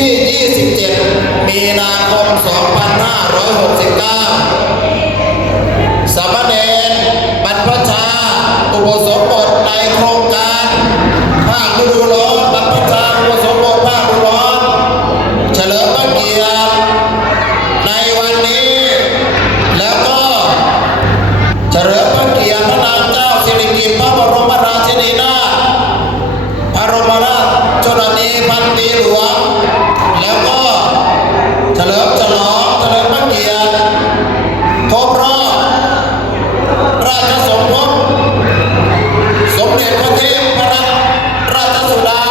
ที่27มีนาคม2569สามเณรบรรพชาอุปสมบทในโครงการภาคฤดูร้อนบรรพชาอุปสมบทภาคฤดูร้อนเฉลิมพระเกียรติในวันนี้แล้วก็เฉลิมพระเกียรติพระนางเจ้าสิริกิติ์พระบรมราชินีนาถพระบรมราชชนนีพันปีหลวงแล้วก็เฉลิมฉลองเฉลิมพระเกียรติครบรอบราชสมภพสมเด็จพระเทพราชสุดา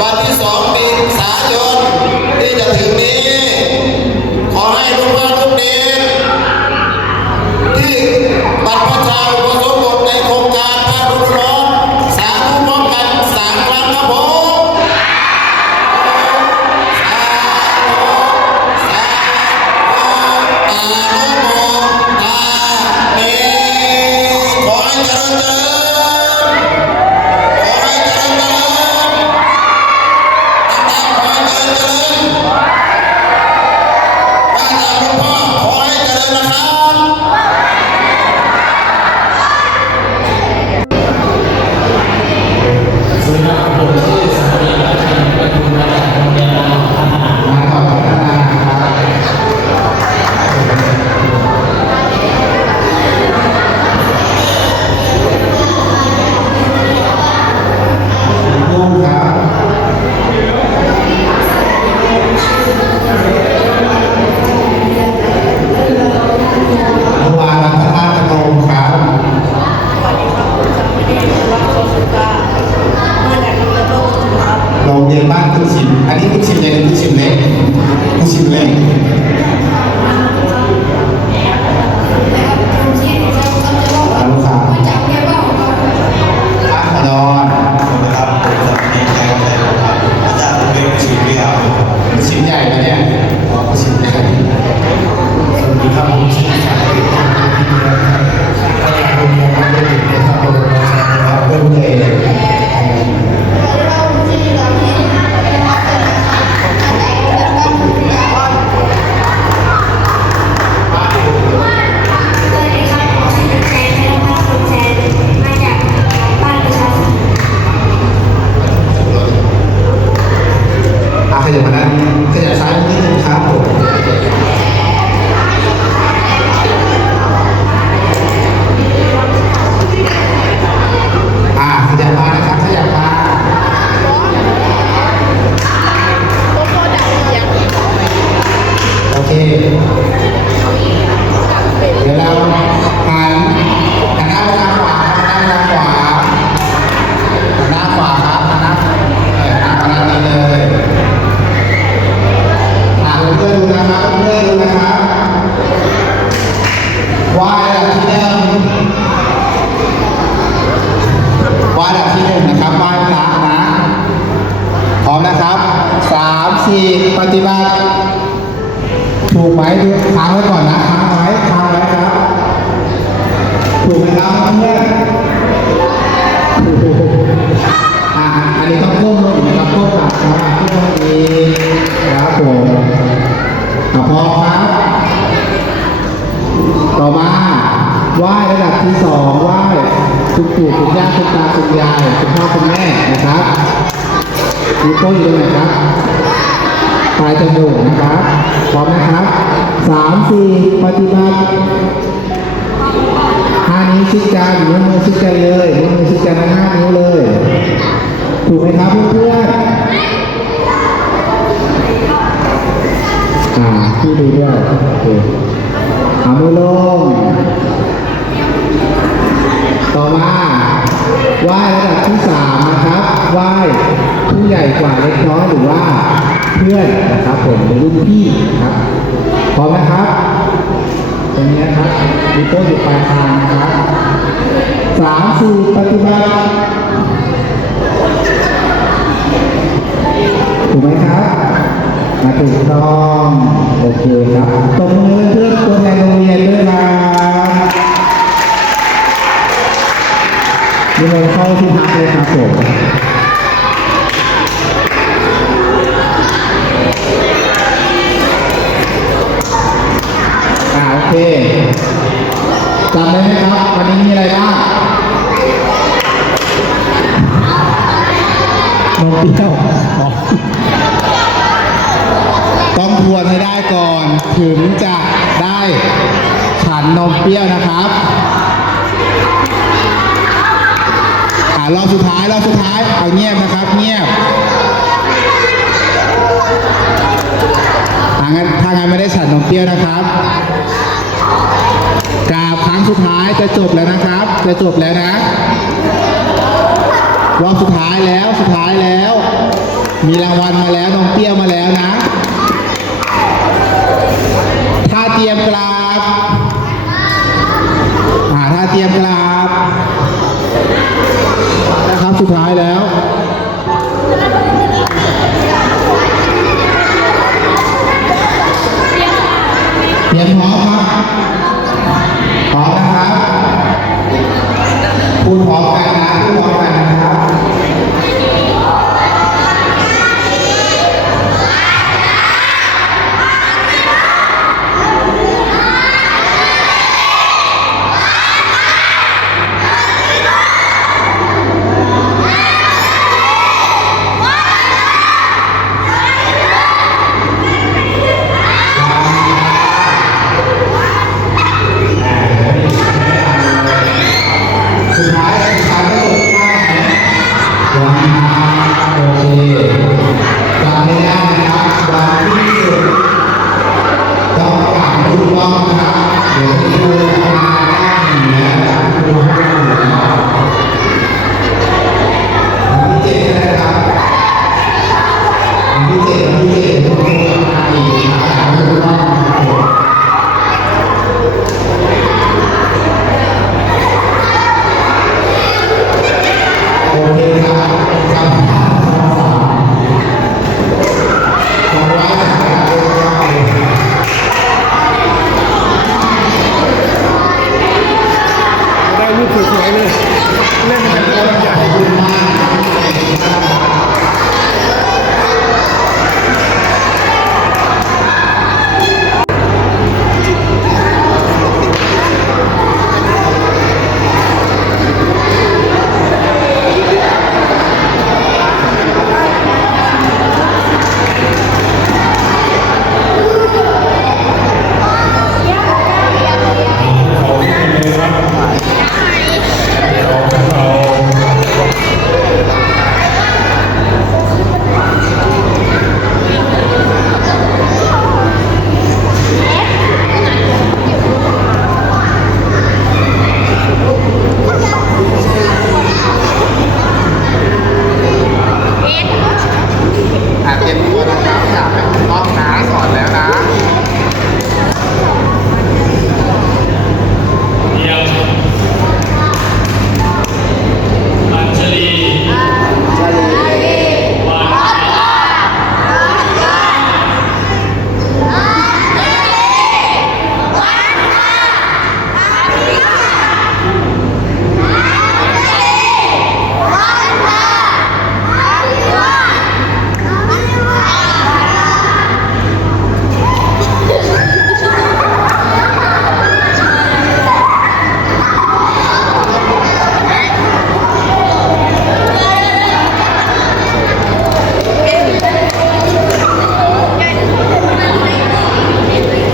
วันที่2เมษายนที่จะถึงนี้ขอให้ลูกหลานทุกเด็กที่บรรพชาอุปสมบทในโครงการภาคฤดูร้อนสาธุพร้อมกัน3 ครั้งครับผมปฏิบัติถูกไหมดูค้างไว้ก่อนนะค้างไว้ครับถูกไหมครับเพื่อนอันนี้ต้องก้มลงนะครับก้มหลังนะครับก้มดีครับผมพอครับต่อมาไหว้ระดับที่2ไหว้คุณปู่คุณย่าคุณตาคุณยายคุณพ่อคุณแม่นะครับมีโต๊ะอยู่ตรงไหนครับปลายจมูกนะครับพร้อมนะครับ3 4ปฏิบัติ5 นิ้วชิดกันนิ้วมือชิดกันเลยนิ้วมือชิดกัน5 นิ้วเลยถูกไหมครับเพื่อนๆพี่ดูด้วยโอเคเอามือลงต่อมาไหว้ระดับที่3นะครับไหว้ผู้ใหญ่กว่าเล็กน้อยหรือว่าเพื่อนนะครับผมเป็นรุ่นพี่ครับพร้อมนะครับตรงนี้นะครับมีโต๊ะอยู่ปลายทางนะครับ3 4ปฏิบัติถูกไหมครับถูกต้องโอเคครับตบมือเพื่อนตัวแทนโรงเรียนด้วยนะมีลงเข้าที่พักเลยครับผม ถึงจะได้ฉันนมเปรี้ยวนะครับรอบสุดท้ายเอาเงียบนะครับเงียบถ้างั้นไม่ได้ฉันนมเปรี้ยวนะครับกราบครั้งสุดท้ายจะจบแล้วนะครับ จะจบแล้วนะรอบสุดท้ายแล้วมีรางวัลมาแล้วนมเปรี้ยวมาแล้วนะถ้าเตรียมกราบถ้าเตรียมกราบนะครับสุดท้ายแล้วเตรียมพร้อมครับพร้อมนะครับพูดพร้อมกันนะครับ สุดท้ายก็สุดท้ายวันโอเคจำไม่ได้นะครับวันที่สุดต้องการถูกต้องนะครับเดี๋ยวที่ดูทำงานได้นะครับดูให้ดูนะครับวันที่7นะครับวันที่7ต้องทำงานอีกนะครับถูกต้องนะครับโอเคครับจำได้ขอไว้นะครับได้รูปสวยๆเลยเล่นกันเป็นใหญ่ ขอบคุณมากเตรียมตัวนะครับอยากให้ถูกต้องนะสอนแล้วนะ เดียวอัญชลีวัน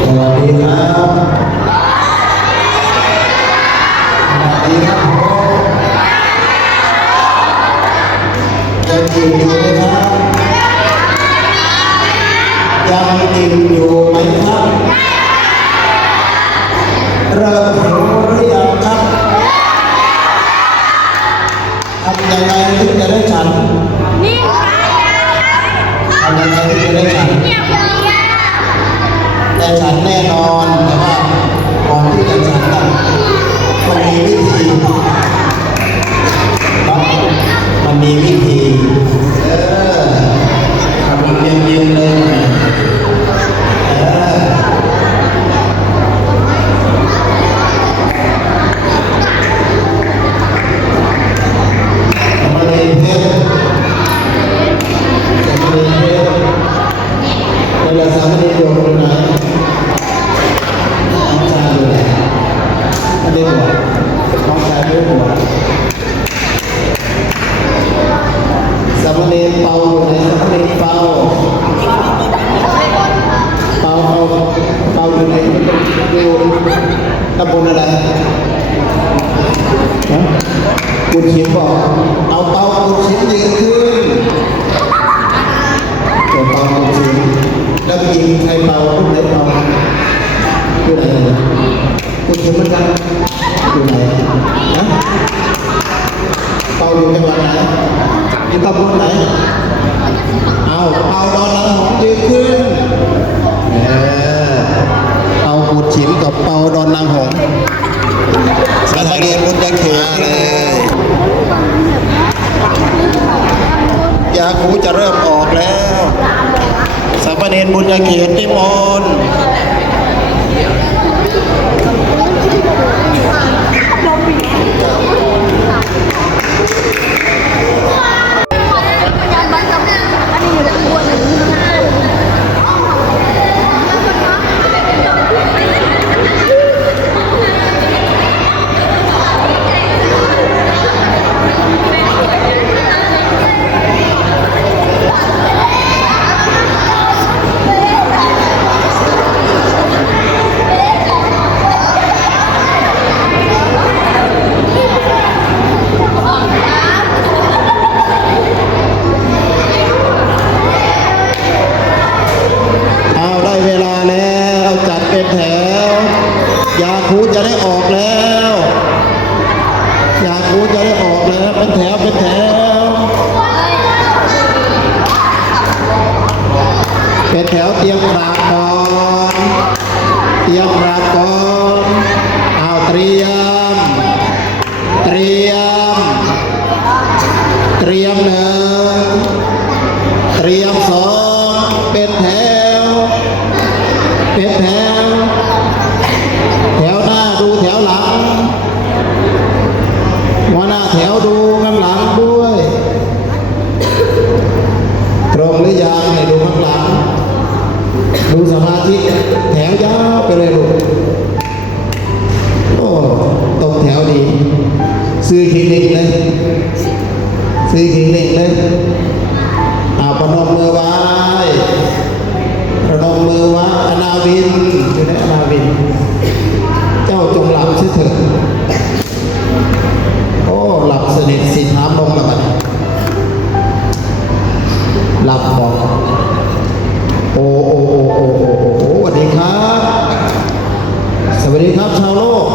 สวัสดีครับสวัสดีครับยังดื่มอยู่ไหมครับยังดื่มอยู่ไหมครับเริ่มหิวหรือยังครับทำยังไงถึงจะได้ฉันทำยังไงถึงจะได้ฉันแต่ฉันแน่นอนแต่ว่าก่อนที่จะฉันน่ะมันมีวิธีครับมันมีวิธีขับรถเย็นๆเลยมาเลยเพชรมาเลยเพชรเวลาสามเณรโยมคนไหนน้องชายอยู่ไหนไม่ได้บวชน้องชายไม่ได้บวชสามเณรเปาอยู่ไหนสามเณรเปาเปา ใครเป่าคนไหนเป่าอยู่ไหนคุณเข็มมันกันอยู่ไหนนะเป่าอยู่จังหวัดไหนอยู่ตำบลไหนเอาเป่าดอนน้ำหอมยืนขึ้นเป่าหูดฉิมกับเป่าดอนนางหงส์สถานีบุญยาเขตเลยยาคูจะเริ่มออกแล้วสามเณรบุญยาเขตนิมนต์เอาได้เวลาแล้วจัดเป็นแถวยาคูจะได้ออกแล้วยาคูจะได้ออกแล้วเป็นแถวเป็นแถวเป็นแถวเตรียมกราบก่อนเตรียมกราบก่อนเอาเตรียมเตรียมเตรียมหนึ่งเตรียมสองเป็นแถวเป็นแถวแถวหน้าดูแถวหลังหัวหน้าแถวดูข้างหลังด้วยตรงหรือยังให้ดูข้างหลังดูสมาธิแถวยาวไปเลยลูกโอ้ตรงแถวดีซื้อคลินิกเลยซื้อคลินิกเลยเอาประนมมือไว้ประนมมือไว้อนาวินอยู่ในอนาวินเจ้าจงหลับเสียเถิดโอ้หลับสนิทสิน้ำลงแล้วกันหลับบอกโอ้โอ้โอ้โอ้โอ้โอ้สวัสดีครับสวัสดีครับชาวโลก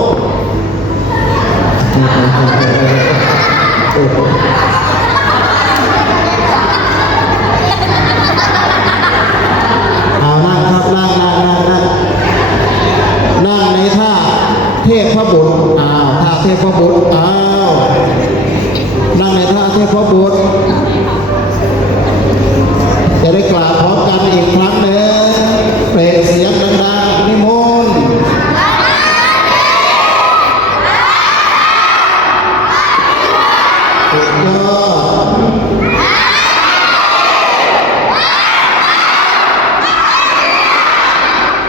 โอ้โหเอานั่งครับนั่งในท่าเทพพระบุตรอ้าวท่าเทพพระบุตรอ้าวนั่งในท่าเทพพระบุตรจะได้กล่าวพร้อมกันอีกครั้งหนึ่งเปล่งเสียงดังๆนิมนต์สุดยอด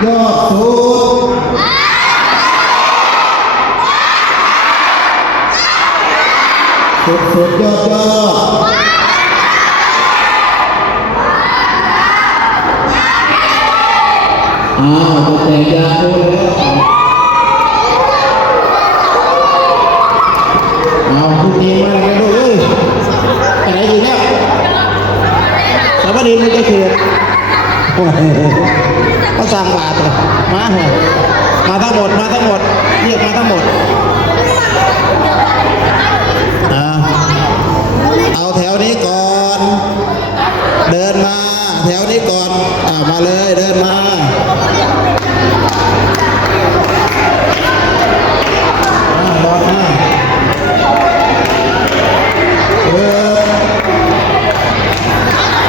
ยอดสุดสุดยอดอ้าวจะแต่งยาคูแล้วเอาคุณเองมาเลยลูกเอ้ยไปไหนอยู่เนี่ยสวัสดีมุจเขตเขาสั่งบาทเลยมาเหรอมาทั้งหมดเรียกมาทั้งหมดเอาแถวนี้ก่อนเดินมาแถวนี้ก่อนมาเลยเดินมาดอนมาแ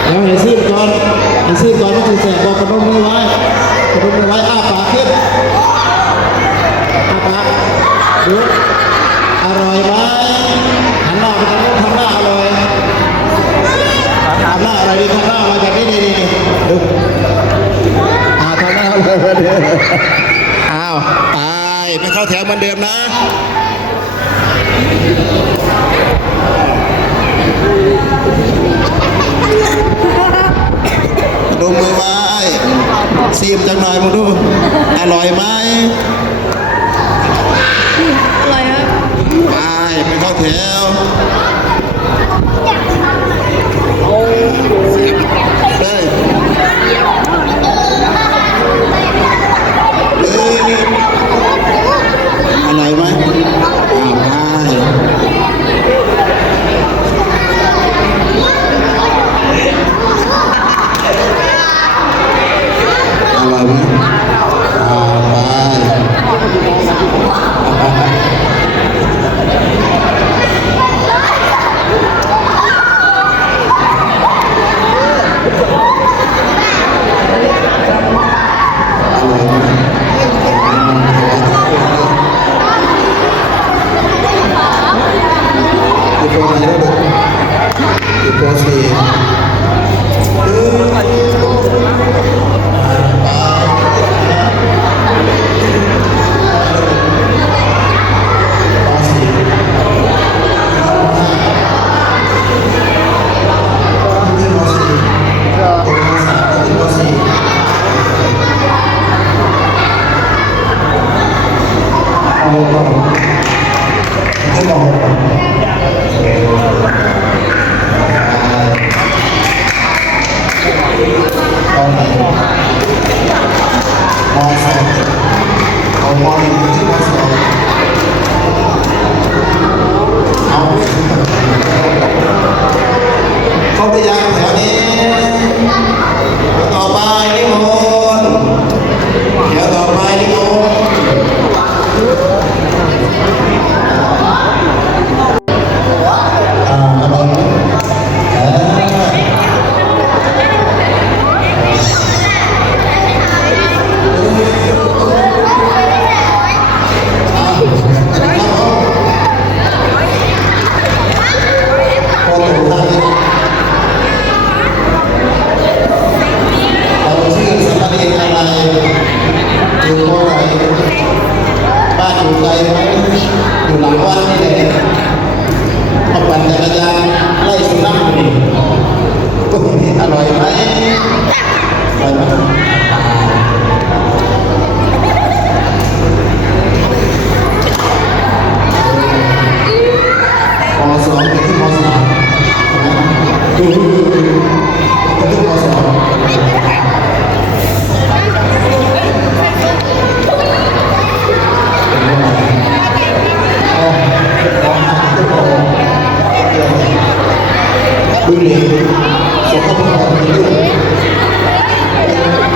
ล้วให้ซีบก่อนมันคือแสบบอกกระดมมือไว้อ้าปากขึ้นอ้าปากดูอร่อยไหมหันหน้าไปทางนู้นทำหน้าอร่อยทำหน้าอะไรดีทำหน้ามาจากนี่ดูทำหน้าอร่อยมาเดิมอ้าวตายไปเข้าแถวเหมือนเดิมนะดูมือไว้ซีมจังหน่อยมึงดูอร่อยไหมอร่อยครับ ไปเข้าแถวเฮ้ย ก่อนให้มองก่อนเอาไหนมองสองเอามองหนึ่งที่มองสองเอาเข้าไปยังแถวนี้ต่อไปนิมนต์เดี๋ยวต่อไปนิมนต์อะไรพอถึงทางนี้เราชื่อสมณเณรอะไรอยู่ตรงไหนบ้านอยู่ไกลไหมอยู่หลังวัดนี่แหละมาปั่นจักรยานไล่สุนัขนี่อร่อยไหมอร่อยไหมมสองไปที่มสามไปที่มสองดูเลยสกปรกเลย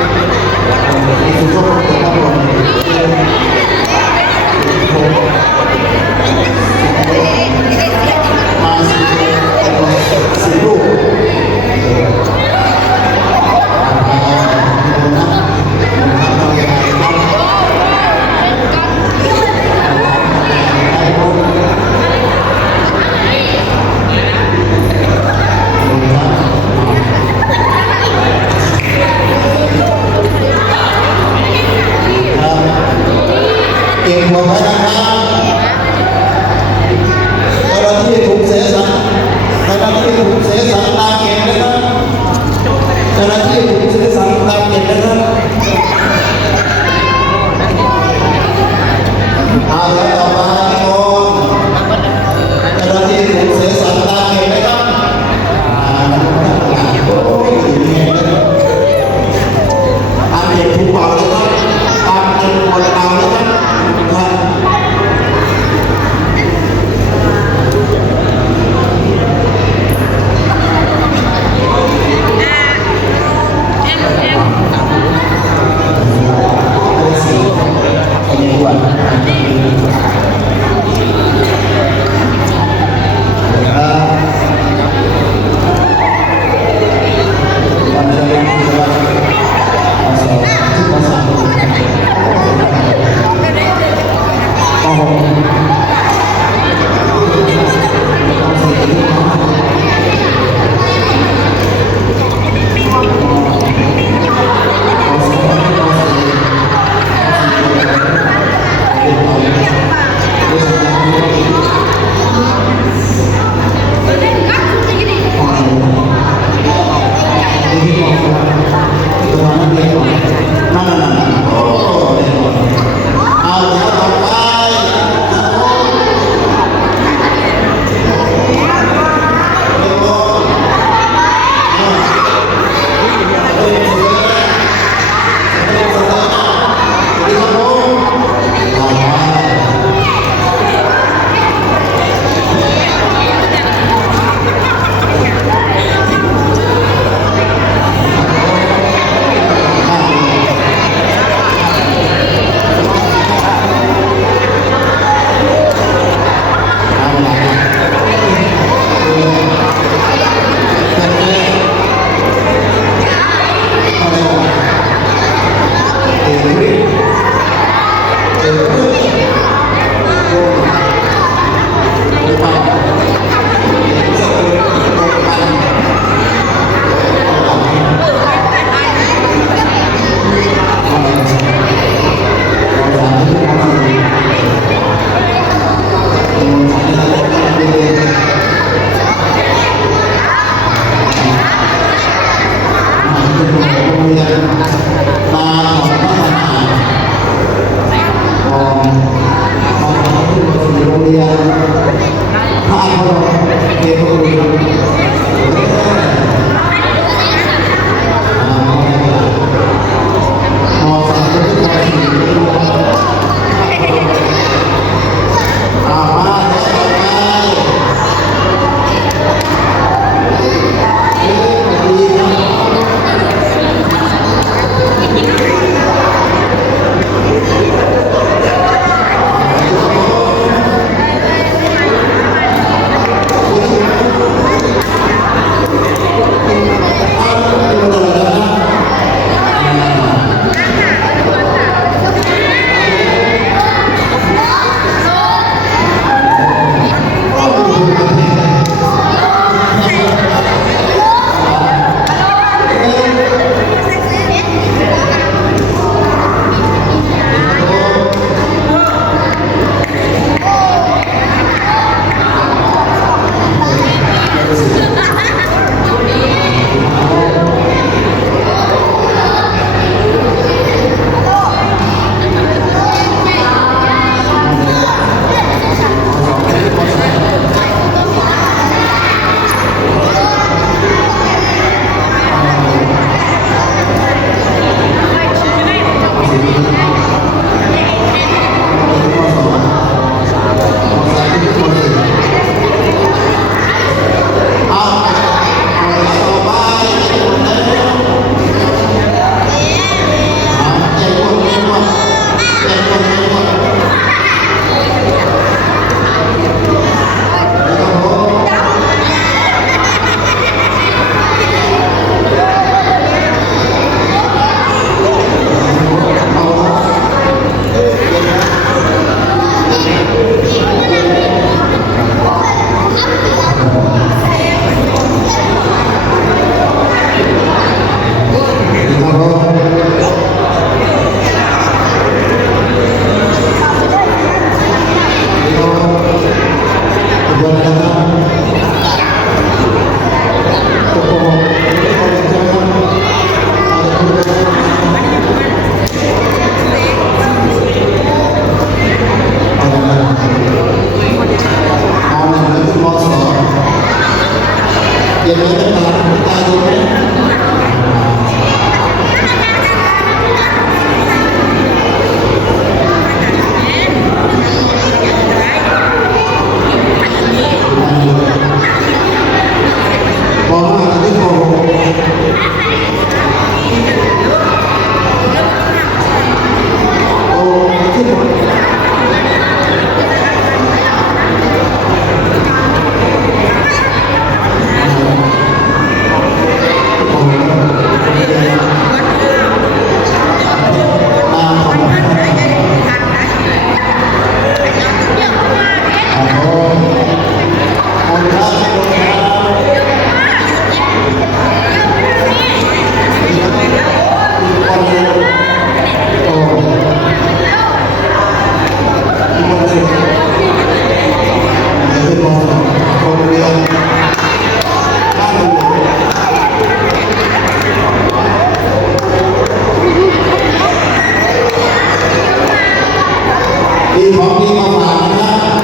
ของดีมาฝากนะครับ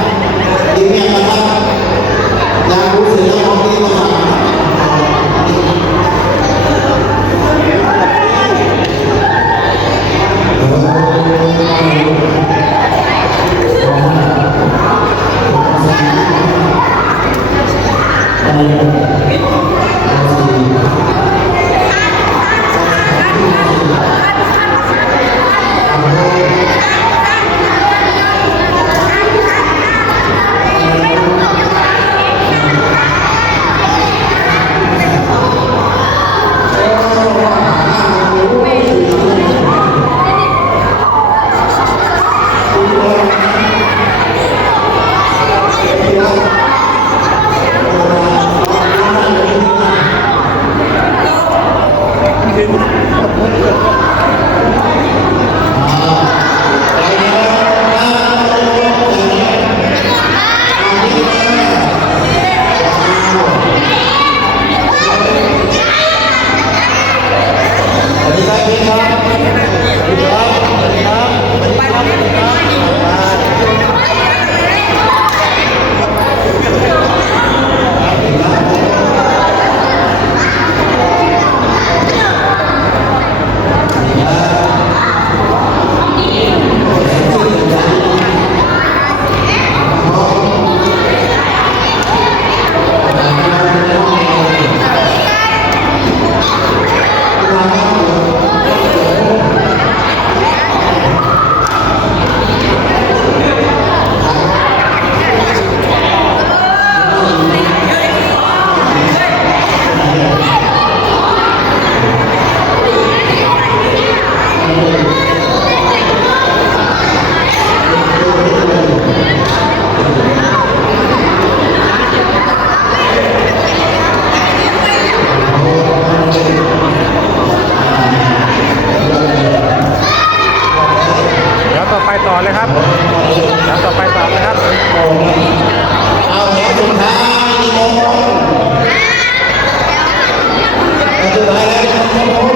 ดีเนี่ยนะครับอยากรู้สึกแล้วของดีมาฝากเดี๋ยวต่อไปต่อเลยครับเดี๋ยวต่อไปต่อเลยครับ เอาแถวสุดท้ายกี่โมงสุดท้ายแล้วกี่โมง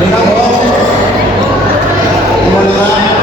นี่ครับผมหมดแล้ว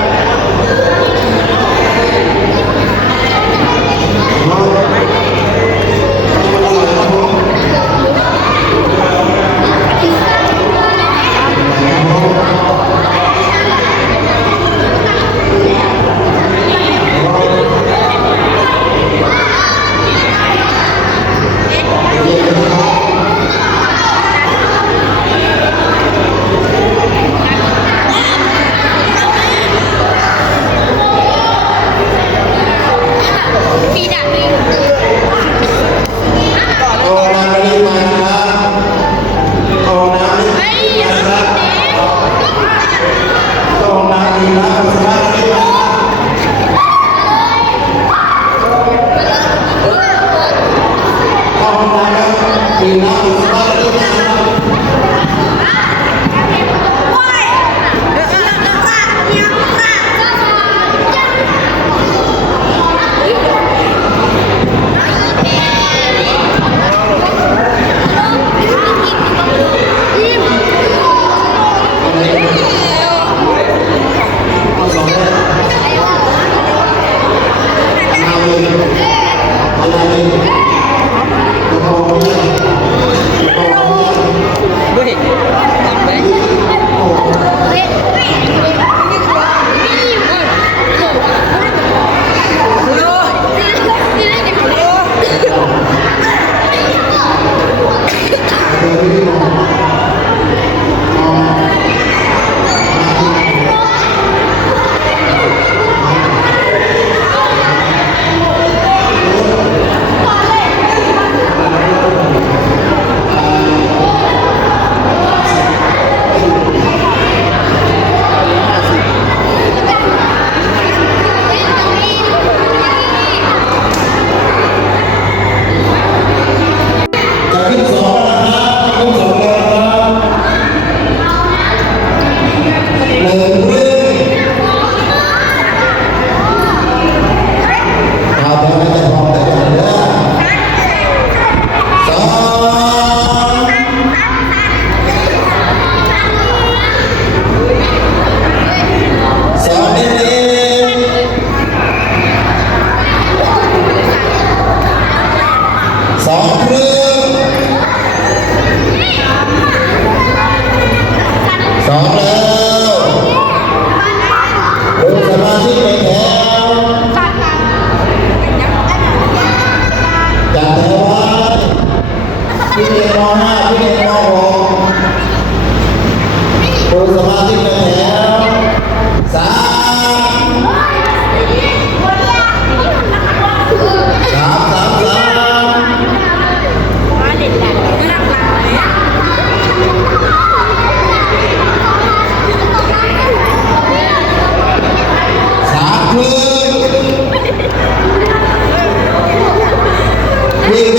พี่เรียนม .5 พี่เรียนม .6 ครูสมาชิกเป็นแถว3 3 3 วิ่ง4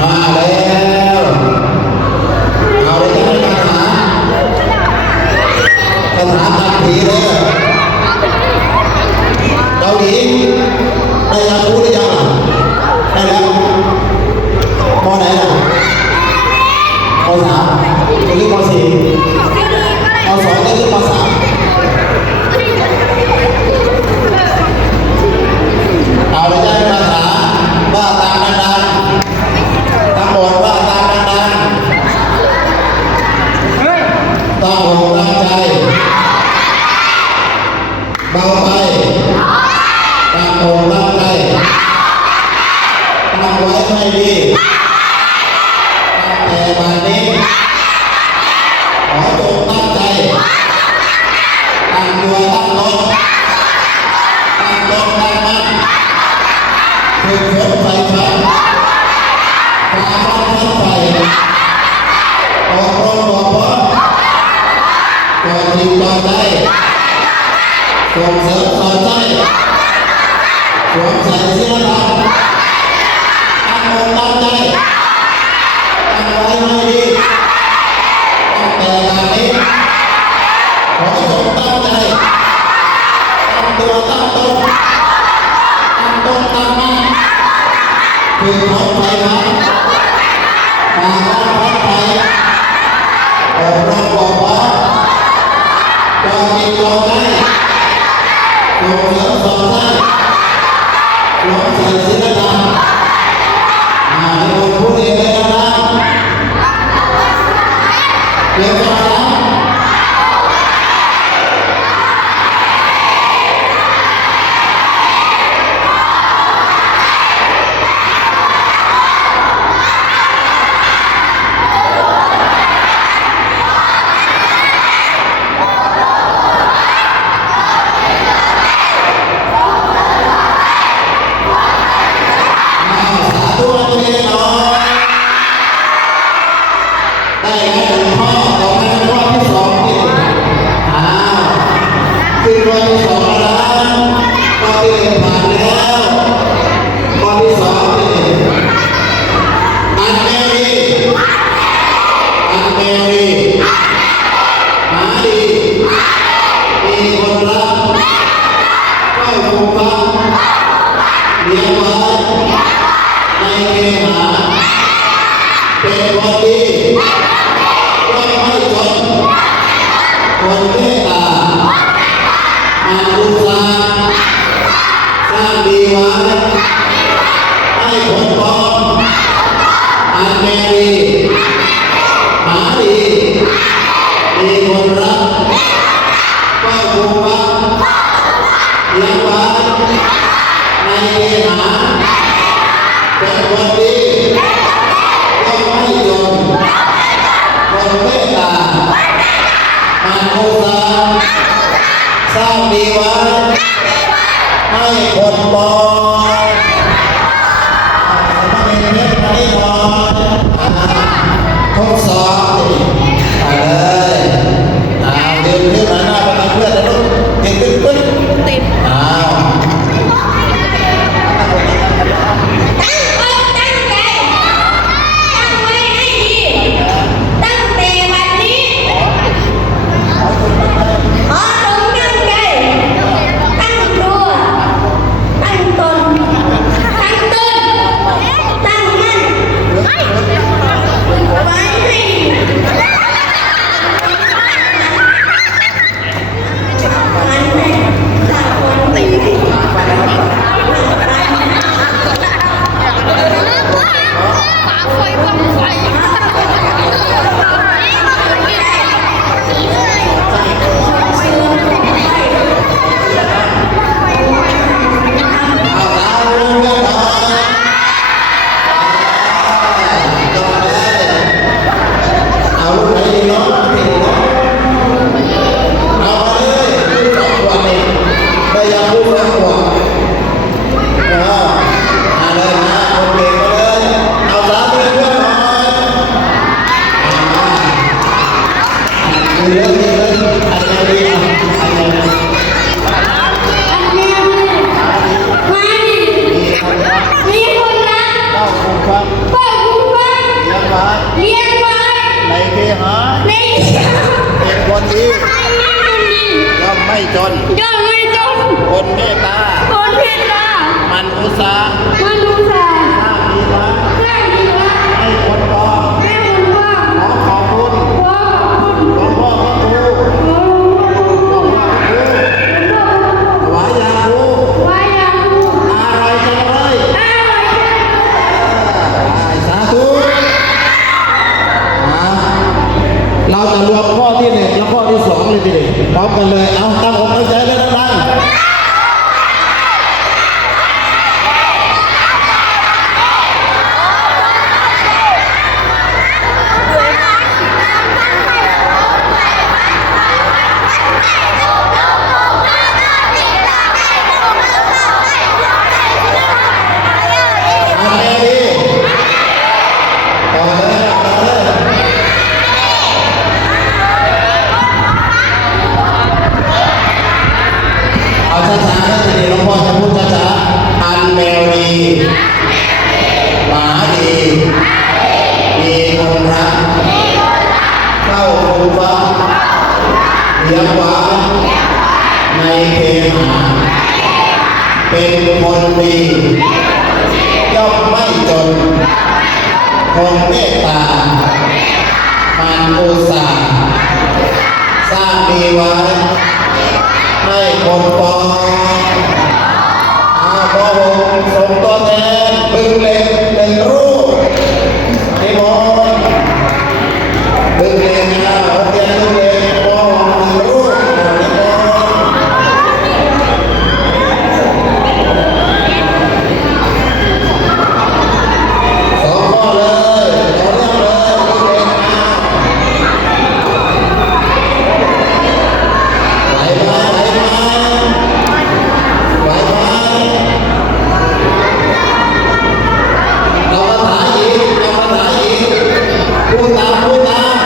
มาแล้วเอาเลยนะคาถาตัดผีเลยเกาหลีได้ยังรู้หรือยังได้แล้วมอไหนล่ะมอ3หรือมอ4มอ2หรือมอ3เอาเลยนะคาถาว่าตามดังๆทั้งหมดว่าตามดังๆต้องอกตั้งใจเบาไปตั้งอกตั้งใจตั้งไว้ให้ดีตั้งแต่วันนี้ขอจงตั้งใจตั้งตัวตั้งตนตั้งตนตั้งมั่นฝึกฝนไฟฟ้าความมั่นทั้งไฟออกรบบอกพร้อมก่อนจิตก่อนใจส่งเสริมสอนใจสวมใส่เสื้อดำตั้งอกตั้งใจตั้งไว้ให้ดีตั้งแต่วันนี้ขอจงตั้งใจตั้งตัวตั้งตนตั้งตนตั้งมั่นคือขอไฟฟ้ามาล้างพัดไฟออกรบบอกว่าจอมีจอได้ส่งเสริมสอนใจสวมใส่เสื้อดำให้คนพูดเองเลยนะเดี๋ยวก่อนนะตัวเองหน่อยได้แล้วหนึ่งข้อต่อไปข้อที่สองนี่อ้าวขึ้นข้อที่สองแล้วนะข้อที่หนึ่งผ่านแล้วข้อที่สองนี่อันแมรี่อันแมรี่หาดีมีคนรักก็คงฟังเลี้ยงไว้ในเกหาเป็นคนดีก็ไม่จนคนเมตตาอานุสาสร้างดีไว้ให้ผลพรอันแมรีหาดีมีคนรักก็คงฟังเลี้ยงไว้ในเกหาเป็นคนดีก็ไม่จนคนเมตตาอานุสาสร้างดีไว้ให้คนมองสามเณรเพชรมานี่หน่อยทดสอบไปเลยเดินขึ้นมาหน้าประตูเพื่อนนะลูกเดินขึ้นปึ๊บอ้าว Hãy subscribe cho kênh Ghiền Mì Gõ để không bỏ lỡ ดีย่อมไม่จนคนเมตตามันอุตสาห์สร้างดีละให้คนพอขอขอบคุณหลวงพ่อพระครูหลวงพ่อพระครูถวายยาคูอร่อยจังเลยสาธุเราจะรวมข้อที่ 1และข้อที่ 2เลยทีเดียวพร้อมกันเลยเอาตั้งอกตั้งใจเลยดังๆเอาช้าๆนะทีนี้หลวงพ่อจะพูดช้าๆอันแมวดีหมาดีมีคนรักเข้าคุฟ้าเลี้ยงหวานในเพหาเป็นคนดีย่อมไม่จนคงเมตตามันอุตสาห์สร้างดีไว้ให้คนปองพระองค์ทรงตัวแทนบึงเหล็ก1 รูปนิมนต์บึงเหล็กนะโรงเรียนบึงเหล็กพระองค์1 รูปนิมนต์สองข้อเลยต่อเนื่องเลยบึงเหล็กนะไหลมาไหลมาไหลมาเรามาถ่ายอีกเรามาถ่ายอีกพูดตามพูดตาม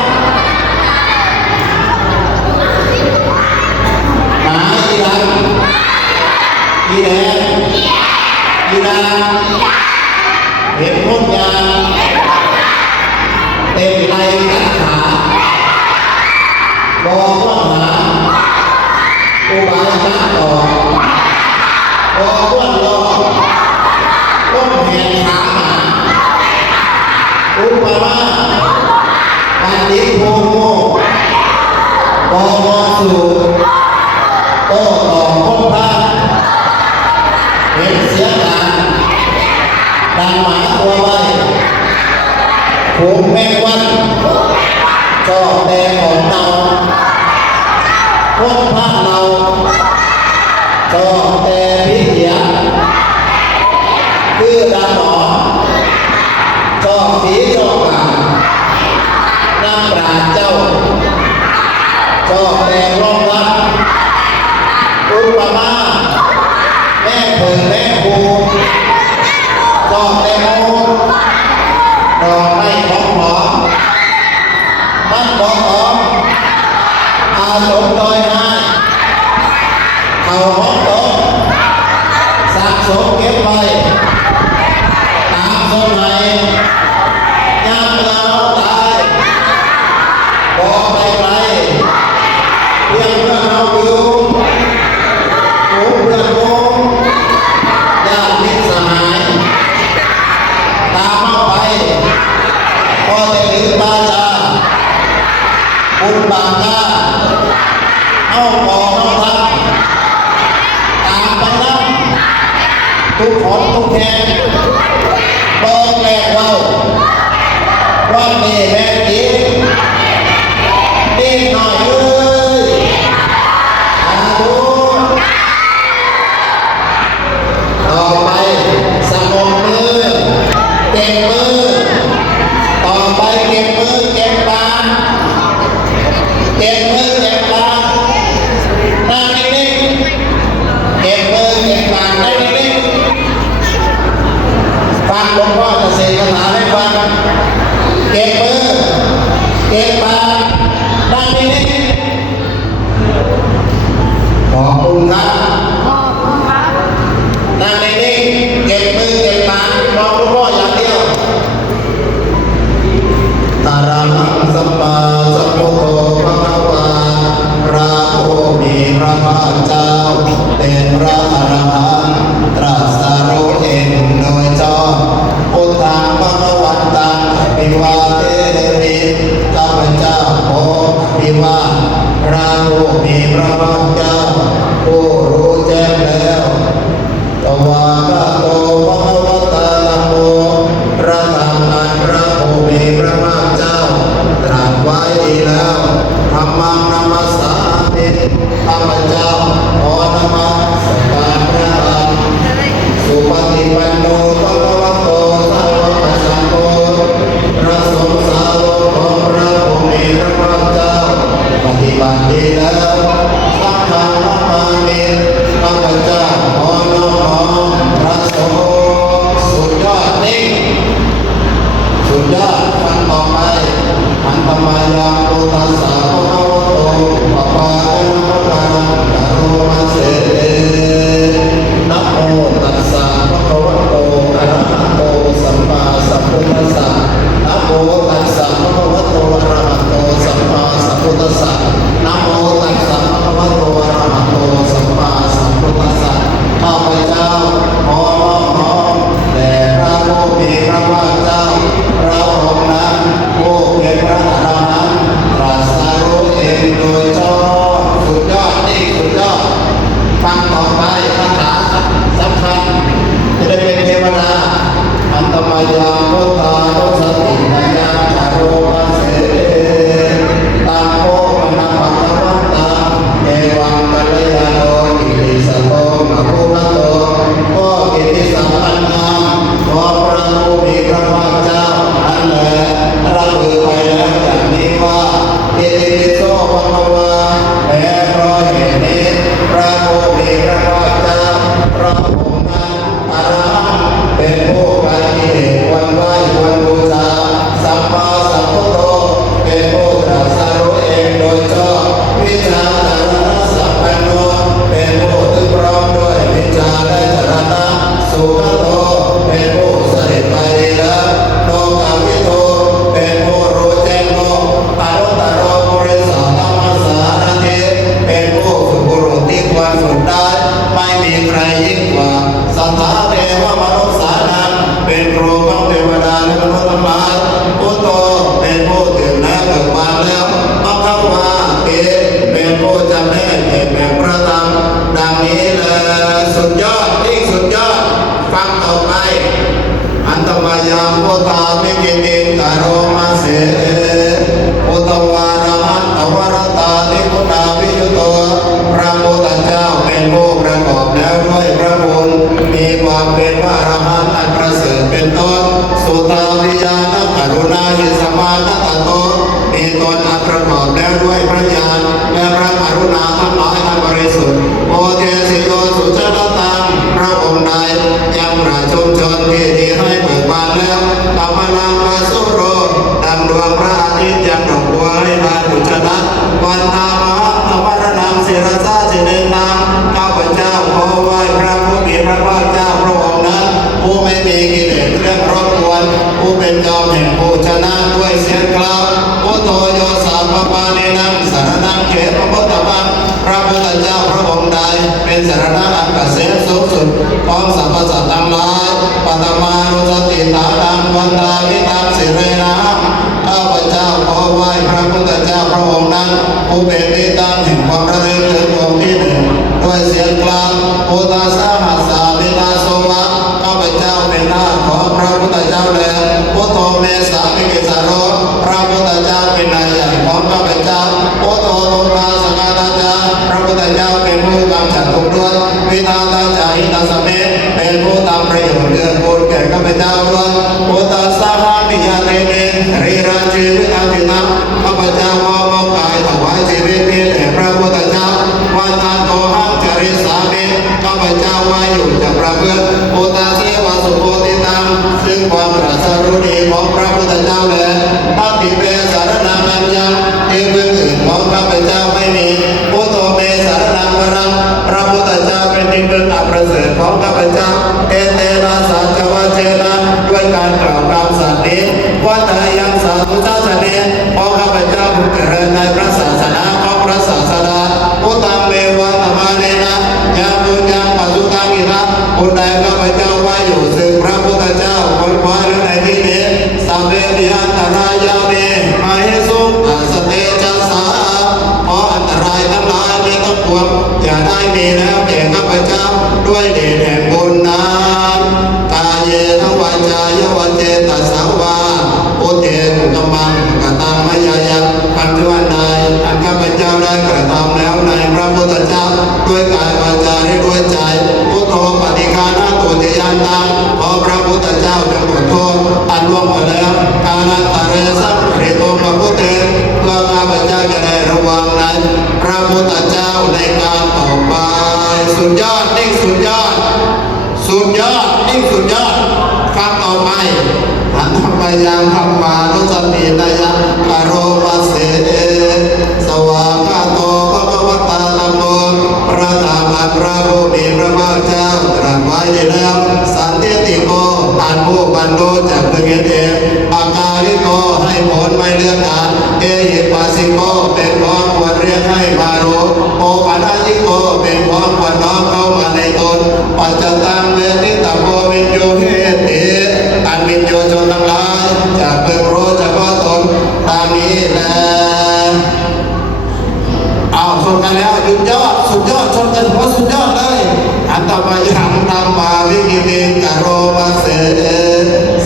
หมาอีหลังอีแดงอีนางเห็นพ้นยางเต็มไหล่กัดขาบอกว่าหมาอุบายจักต่อบอกว่าหลอกก้มแหงขาหมาอุปมาปันดิโพโมบอกว่าสู่โต้ตอบคนพาเห็นเสียงดังดังหมาตัวไว้ผูกแมงวันชอบแดงของเนาคนพาเราชอบแต่พิเถียงคือดาหมอชอบสีชอบกาน้ำปราดเจ้าชอบแต่ร้องรับอุปมาแม่เพิ่งแม่ครูชอบแต่โมดอกไม้ของหอมมันบอกหอมอาสมดอยไม้เขาห้องโต๊ะสะสมเก็บไว้ตามสมัยยามเราตายบอกไปไกลเพียงเพื่อนเราอยู่หูเพื่อนโกงญาติมิตรสหายตามเข้าไปพอจะถึงบาจาบุญบางกาเอาของเอาทักตามไปนั่งทุกคนทุกแห่งบอกแม่เราว่านี่แม่ดีนิดหน่อยเลยสาธุต่อไปสงบมือเก็บมือต่อไปเก็บมือเก็บปากเก็บมือเก็บปากนั่งนิ่งๆเก็บมือเก็บปากนั่งนิ่งๆฟังหลวงพ่อจะเสกคาถาให้ฟังเก็บมือเก็บปากนั่งนิ่งๆขอบคุณครับนั่งนิ่งๆเก็บมือเก็บปากมองหลวงพ่ออย่างเดียวอะระหังสัมมาสัมพุทโธภะคะวะ ตมายังพุทธัสสะภะคะวะโตปะปะระหะโตอะโรมาเสนะโมตัสสะภะคะวะโตอะระหะโตสัมมาสัมพุทธัสสะนะโมตัสสะภะคะวะโตอะระหะโตสัมมาสัมพุทธัสสะนะโมตัสสะภะคะวะโตอะระหะโตสัมมาสัมพุทธัสสะข้าพเจ้าขอน้อมแด่พระผู้มีพระภาคเจ้าพระองค์นั้นผู้เป็นพระอรหันต์ตรัสรู้เองโดยชอบสุดยอดนี่สุดยอดฟังต่อไปคาถาสำคัญจะได้เป็นเทวดาอันตมายาพุทธานุสตินายาจารุมาเสตังโพปนังปัตตวันตังเอวังกัลยาโนกิริสโตมะภูระโตก็กิติสัมปันนามขอพระผู้มีพระภาคเจ้าอันแลระบือไปแล้วจากนี้ว่ากิติปิโสภะคะวาแม้เพราะเหตุนี้พระผู้มีพระภาคเจ้าพระองค์นั้นอรหันต์เป็นผู้ไกลกิเลสควรไหว้ควรบูชาสัมมาสัมพุทโธเป็นผู้ตรัสรู้เองโดยชอบวิชาจารณะสัมปันโนเป็นผู้ถึงพร้อมด้วยวิชาและจารณะสุขโตเป็นผู้เสด็จไปแล้วโลกาวิโตเป็นผู้รู้แจ้งโลกอรุตตรโมริสาธรรมสารเทเป็นผู้ฝึกบุรุษที่ควรฝึกได้ไม่มีใครยิ่งกว่าสัทธาเทวมนุษย์สานังเป็นครูของเทวดาและมนุษย์ทั้งหลายพุทโธเป็นผู้ตื่นแล้วเบิกบานแล้วอัคควาเตเป็นผู้จำแนกเหตุแห่งพระธรรมดังนี้แหละสุดยอดยิ่งสุดยอดฟังต่อไปอันตมายามพุทธามิกิติกาโรมาเสพุทธวาระหันตวรตาติพุทธาวิยุโตพระพุทธเจ้าเป็นผู้ประกอบแล้วด้วยพระบุญมีความเป็นพระอรหันต์อันประเสริฐเป็นต้นสุตาวิญาณกรุณาหิสมาคตโตมีตนอันประกอบแล้วด้วยพระญาณและพระกรุณาทั้งหลายอันบริสุทธิ์โอเทสิโยสุชาตตังพระองค์ใดยังประชุมชนที่ดีให้เบิกบานแล้วตามนังมาสุโรดังดวงพระอาทิตย์ยังดอกบัวให้บานอุจนะวันตามหาธรรมรณังศิรสาจิเนนังข้าพเจ้าขอไหว้พระผู้มีพระภาคเจ้าพระองค์นั้นผู้ไม่มีกิเลสเครื่องรบกวนผู้เป็นจอมแห่งผู้ชนะด้วยเสียงกล่าวพุทโธโยสาปปาเนนังสารนังเขตพระพุทธมังพระพุทธเจ้าพระองค์ใดเป็นสารณะอันเกษมสูงสุดของสรรพสัตว์ทั้งหลายปัตมานุสติตานังวันตาวิตังสิเรนะข้าพเจ้าขอไหว้พระพุทธเจ้าพระองค์นั้นผู้เป็นที่ตั้งแห่งความระลึกถึงองค์ที่หนึ่งด้วยเสียงกลางพุทธาสาหัสสาวิตาโสวะข้าพเจ้าเป็นทาสของพระพุทธเจ้าแลพุทโธเมสามิกิสารโรพระพุทธเจ้าเป็นนายใหญ่ของข้าพเจ้าพุทโธโลกาสกาตาจาพระพุทธเจ้าเป็นผู้กำจัดทุกข์ด้วยวิทาตาจาหิตาสเมเป็นผู้ทำประโยชน์เกื้อกูลแก่ข้าพเจ้าด้วยพุทธสาหัมิยาเตเนรีราชีวิตาตินังข้าพเจ้าขอมอบกายถวายชีวิตนี้แด่พระพุทธเจ้าวันทานโตหังจริสามิข้าพเจ้าไว้อยู่จากพระเพื่อนพุทธเสวะสุโภติตังซึ่งความตรัสรู้ดีของพระพุทธเจ้าแลทัตติเปสารนังอัญญังที่เพื่อนอื่นของข้าพเจ้าไม่มีพุทโธเมสารนังวรังพระพุทธเจ้าเป็นที่พึ่งอันประเสริฐของข้าพเจ้าเอเตนะสัจวัชเชนะด้วยการกล่าวคำสัตย์นี้วัฏยังสาธุชาสเนของข้าพเจ้าผู้เจริญในพระศาสนาของพระศาสดาพุทธังเมวะธรรมาเนนะยังบุญยังปัจจุตังอินะผู้ใดข้าพเจ้าไว้อยู่ซึ่งพระพุทธเจ้าคนคว้าแล้วในที่นี้สัมเวทิอันตรายาเมมาเหสุอัสเตจัสสาเพราะอันตรายทั้งหลายไม่ต้องกลัวอย่าได้มีแล้วแก่ข้าพเจ้าด้วยเดชแห่งบุญนั้นกายเยทวาจายวันเจตสาวาอุเทนุกมังกตังมยายังคำที่ว่าใดอันข้าพเจ้าได้กระทำแล้วในพระพุทธเจ้าด้วยกายวาจาและด้วยใจพุทโธปฏิฆานาตุติยันตังขอพระพุทธเจ้าจงขอโทษอันล่วงมาแล้วกาลตะเรสัมปริโตมะพุทเตเพื่อข้าพเจ้าจะได้ระวังในพระพุทธเจ้าในการต่อไปสุดยอดนิ่งสุดยอดสุดยอดนิ่งสุดยอดฟังต่อไปอันธรรมยังธรรมานุสตินายะกโรม ให้ผลไม่เลือกการเอหิปัสสิโกเป็นของควรเรียกให้มารู้โอปัญญิโกเป็นของควรน้อมเข้ามาในตนปัจจตังเวทิตาโพวิญโยเหติอันวิญโยชนทั้งหลายจะเพิ่งรู้เฉพาะตนตามนี้แลเอาชนกันแล้วหยุดยอดสุดยอดชนกันเฉพาะสุดยอดเลยอันตมายังธรรมาวิกิเมกโรมาเส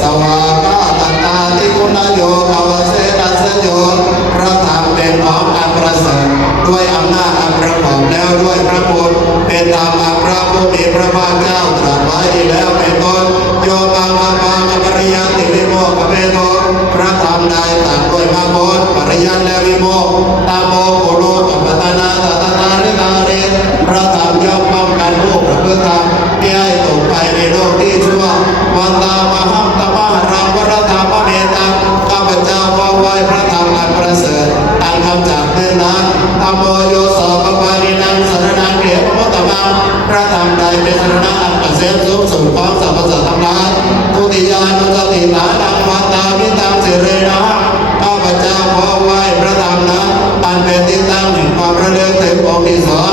สวากาตตาติคุณโยภวเสนัสโยพระธรรมเป็นของอันประเสริฐด้วยอำนาจอันประกอบแล้วด้วยพระบุตรเป็นธรรมอันพระผู้มีพระภาคเจ้าตรัสไว้ดีแล้วเป็นต้นโยมังมังมังปริยัติวิโมกขเวโทพระธรรมใดตัดด้วยมรรคผลปริยัติและวิโมกตามโมโกโลกัปปตนาตตาริตาเรพระธรรมย่อมป้องกันผู้ประพฤติธรรมไม่ให้ตกไปในโลกที่ชั่ววันตามหัมตมหรังวรธรรมเมตังข้าพเจ้าขอไหว้พระธรรมอันประเสริฐอันคำจากเพื่อนนั้นธรรมโมโยสปปานินังสรณังเขมมุตตมังพระธรรมใดเป็นสรณะอันเกษมสูงสุดของสรรพสัตว์ทั้งหลายทุติยานุสติฐานังวัตตามิตังสิเรนะข้าพเจ้าขอไหว้พระธรรมนั้นอันเป็นที่ตั้งแห่งความระลึกถึงองค์ที่สอง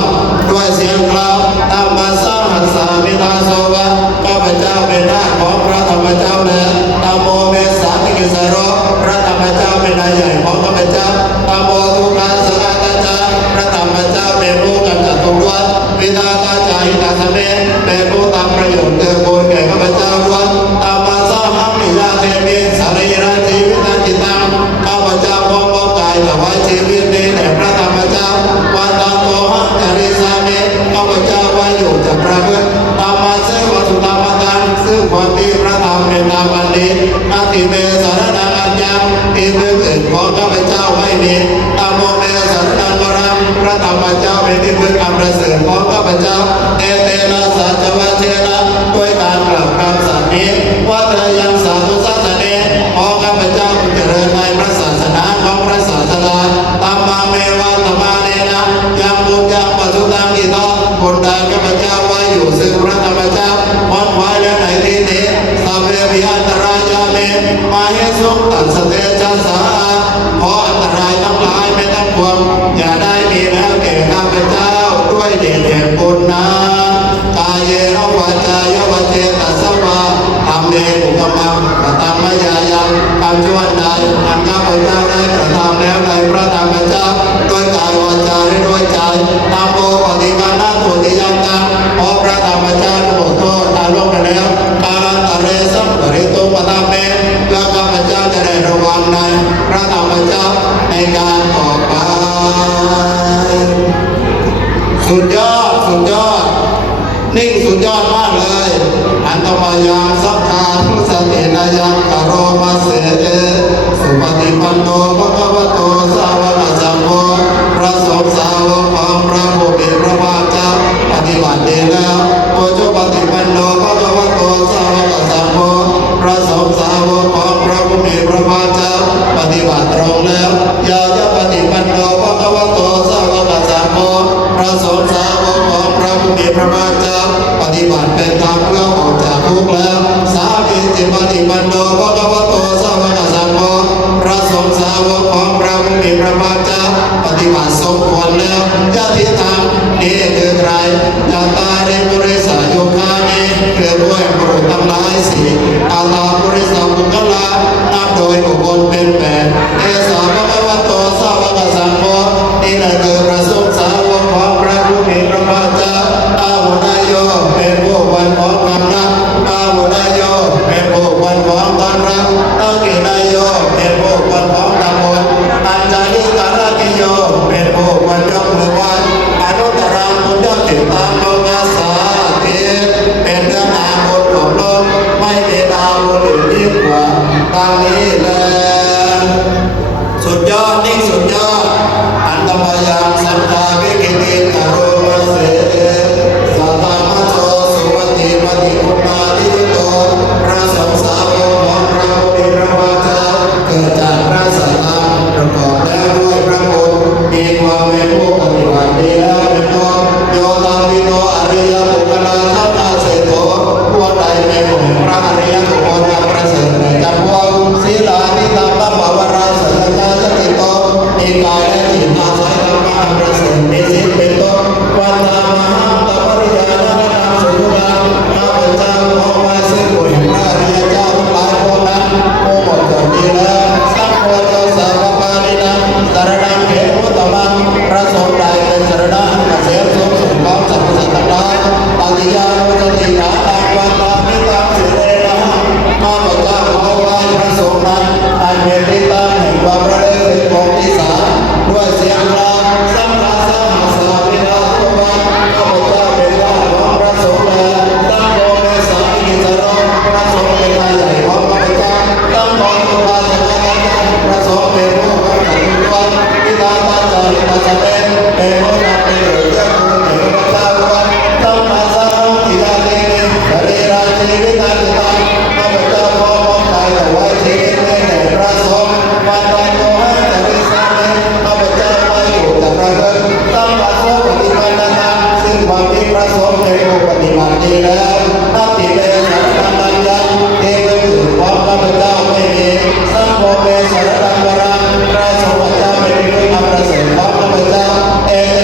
ด้วยเสียงกล่าวธรรมสหัสสามิตาโสวะข้าพเจ้าเป็นทาสของพระธรรมเจ้าและธรรมโมเมสามิกิสโรพระธรรมเจ้าเป็นนายใหญ่ของข้าพเจ้าธรรมโมทุกขัสสะตาจาพระธรรมเจ้าเป็นผู้กำจัดทุกข์ด้วยวิตาตาจาหิตาสเมเป็นผู้ทำประโยชน์เกิดบุญแก่ข้าพเจ้าด้วยธรรมสหัมมิยาเทมิสารีระชีวิตจิตังข้าพเจ้าขอมอบกายถวายชีวิตนี้แด่พระธรรมเจ้าวันตันโตหังจาริสามิข้าพเจ้าไว้อยู่จากประพฤติธรรมะเสวะสุตามตังซึ่งความที่พระธรรมเป็นธรรมอันดีอาติเมสารนังอัญญังที่เพื่ออื่นของข้าพเจ้าไม่มีธรรมโมเมสารนังวรังพระธรรมเจ้าเป็นที่พึ่งอันประเสริฐของข้าพเจ้าเอเตนะสัจวะเชนะด้วยการกล่าวคำสัตย์นี้ว่าเธอยังสาธุสัสเนของข้าพเจ้าเจริญในพระศาสนาของพระศาสดาตามมาเมวะตมาเนนะยังบุญยังปัจจุตังอิโตคนใดข้าพเจ้าไว้อยู่ซึ่งพระธรรมเจ้าวันไว้แล้วในที่นี้สัพเพปิอันตรายาเมมาเหสุตัสสเตจัสสาขออันตรายทั้งหลายไม่ต้องห่วงอย่าได้มีแล้วแก่ข้าพเจ้าด้วยเดชแห่งบุญนั้นกายเยนวาจายวเจตัสสวะธรรมเดบุกมังกตัมมยายังคำชวนใดอันข้าพเจ้าได้กระทำแล้วในพระธรรมเจ้าด้วยกายวาจาและด้วยใจตามโอปฏิกานาตุติยันตังขอพระธรรมเจ้าโปรดโทษตามลงไปแล้วกาลันตะเรสัมปริตุปตาเมเพื่อข้าพเจ้าจะได้ระวังในพระธรรมเจ้าในการต่อไปสุดยอดสุดยอดนิ่งสุดยอดมากเลยอันตมายังสัพพาทุสตินายังกโรมาเสสุปฏิปันโนภควโตสาวกสังโฆพระสงฆ์สาวกของพระผู้มีพระภาคเจ้าปฏิบัติดีแล้วโอจุปฏิปันโนภควโตสาวกสังโฆพระสงฆ์สาวกของพระผู้มีพระภาคเจ้าปฏิบัติตรงแล้วยาจะปฏิปันโนภควโตสาวกสังโฆพระสงฆ์สาวกของพระผู้มีพระภาคเจ้าปฏิบัติเป็นธรรมเพื่อออกจากทุกข์แล้วสามีจิปฏิปันโนภควโตสาวกสังโฆพระสงฆ์สาวกของพระผู้มีพระภาคเจ้าปฏิบัติสมควรแล้วญาติธรรมนี่คือใครญาตาเรปุริสายุคานีคือด้วยบุรุษทั้งหลายสี่อาตาปุริสาบุคลานับโดยบุคคลเป็นแปดเอสาภควโตสาวกสังโฆนี่แหละคือพระสงฆ์สาวกของพระผู้มีพระภาคเจ้าอาหุนายโยเป็นผู้วันของความรักอาหุนายโยเป็นผู้วันของความรักอากินายโยเป็นผู้วันของธรรมนอัญจาลิกาลกิโยเป็นผู้วันยกมือไหว้อนุตตรังปุญญติตังโลกัสสาติเป็นเรื่องอาบุญของโลกไม่มีดาวอื่นยิ่งกว่าดังนี้แล ลิมาสเมเอโมนาเปโรเจ้าคุณเอโมเจ้าวันสัมมาสัมพุทธาเตเรราชีวิตาติตังข้าพเจ้าขอมอบกายถวายชีวิตให้แด่พระสงฆ์วันตายโตให้จริสาเมข้าพเจ้ามาอยู่จากพระเกิดสัมมาสัมพุทธิมานาซึ่งความที่พระสงฆ์ได้ปฏิบัติดีแล้วนัตติเมสารนังนันยังเทวถึงพร้อมข้าพเจ้าไม่มีสังโฆเมสารนังวรังพระสงฆ์เจ้าเป็นผู้นำประเสริฐพร้อมข้าพเจ้าเอเต